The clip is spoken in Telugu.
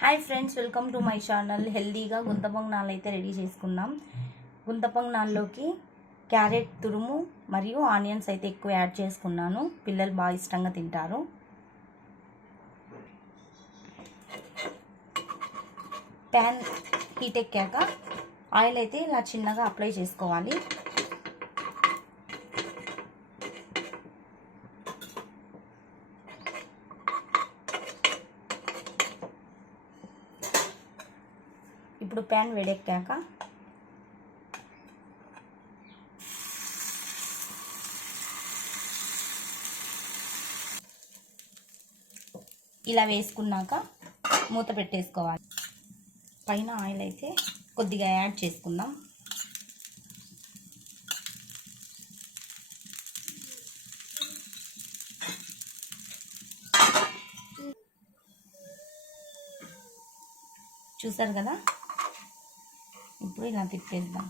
Hi friends, welcome to my channel. హెల్దీగా గుంతపొంగనాలు అయితే రెడీ చేసుకున్నాం. గుంతపొంగనాల్లోకి క్యారెట్ తురుము మరియు ఆనియన్స్ అయితే ఎక్కువ యాడ్ చేసుకున్నాను. పిల్లలు బాగా ఇష్టంగా తింటారు. ప్యాన్ హీట్ ఎక్కాక ఆయిల్ అయితే ఇలా చిన్నగా అప్లై చేసుకోవాలి. ఇప్పుడు ప్యాన్ వేడెక్కాక ఇలా వేసుకున్నాక మూత పెట్టేసుకోవాలి. పైన ఆయిల్ అయితే కొద్దిగా యాడ్ చేసుకుందాం. చూసారు కదా, ఇప్పుడు ఇలా తిప్పేద్దాం.